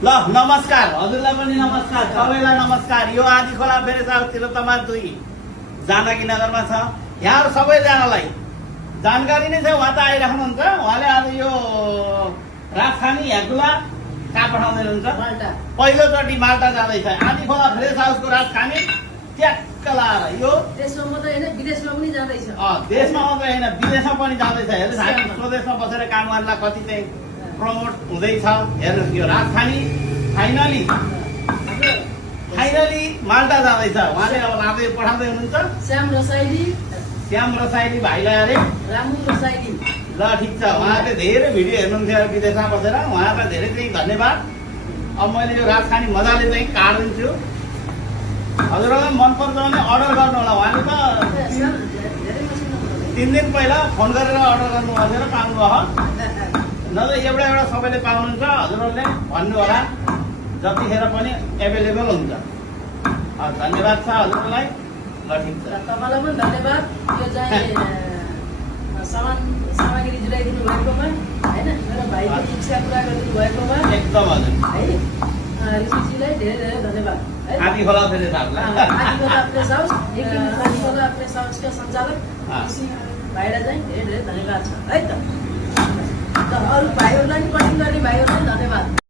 ल नमस्कार हजुरलाई पनि नमस्कार सबैलाई नमस्कार यो आदि खोला फेरि साउथतिर तमा 2 जानकी नगरमा छ यहाँ सबैजनालाई जानकारी नै छ उहाँ त आइराख्नुहुन्छ उहाँले आज यो राजधानी हेकुला कहाँ पठाउँदै हुनुहुन्छ पहिलोचोटि माल्टा जाँदैछ आदि खोला फ्रेस हाउसको राजधानी ट्याक्क लाएर यो देशमा मात्रै हैन विदेशमा पनि जाँदैछ देशमा मात्रै हैन विदेशमा पनि जाँदैछ हेर्नुहोस् हामी स्वदेशमा बसेर काम गर्नलाई कति चाहिँ प्रमोट हुँदैछ हेर्नुहोस् यो राजधानी फाइनली माल्टा जाँदैछ उहाँले अब लाँदै पठाउँदै हुनुहुन्छ श्याम रसाइली भाइलाई अरे रामु रसाइली ल ठिक छ उहाँले धेरै भिडियो हेर्नुहुन्थ्यो विदेशमा बसेर उहाँलाई धेरै चाहिँ धन्यवाद अब मैले यो राजधानी मजाले चाहिँ काटिदिन्छु हजुरहरूलाई मनपर्छ भने अर्डर गर्नु होला उहाँले त 3 दिन पहिला फोन गरेर अर्डर गर्नु भनेर पाउनुभयो नत्र एउटा सबैले पाउनुहुन्छ हजुरहरूले भन्नु होला जतिखेर पनि एभाइलेबल हुन्छ धन्यवाद छ हजुरलाई ल ठिक छ तपाईलाई पनि धन्यवाद यो चाहिँ सामग्री जुटाइदिनु भएकोमा हैन मेरो भाइको इच्छा पूरा गरिदिनु भएकोमा एकदम हजुर है ऋषिजीलाई धेरै धन्यवाद आदि खोला फेरि आदि खोला प्लेस हाउसका सञ्चालक ऋषि भाइलाई चाहिँ धेरै धन्यवाद छ है त अरू भाइहरूलाई पनि कटिङ गर्ने भाइहरूलाई धन्यवाद